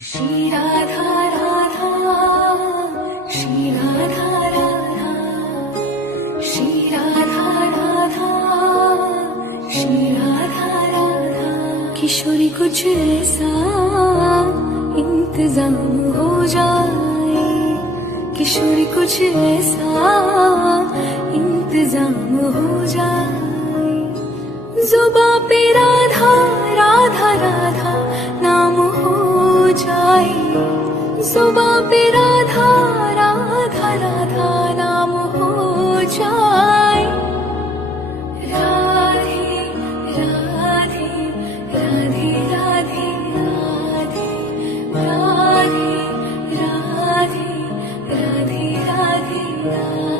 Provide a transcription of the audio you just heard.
श्री राधा राधा, श्री राधा राधा, श्री राधा राधा, श्री राधा राधा। किशोरी कुछ ऐसा इंतजाम हो जाए, किशोरी कुछ ऐसा इंतजाम हो जाए। जुबां पे राधा राधा राधा नाम हो जाए, जुबां पे राधा राधा राधा नाम हो जाए। राधे राधे राधे राधे राधे, राधे राधे राधे राधे राधे।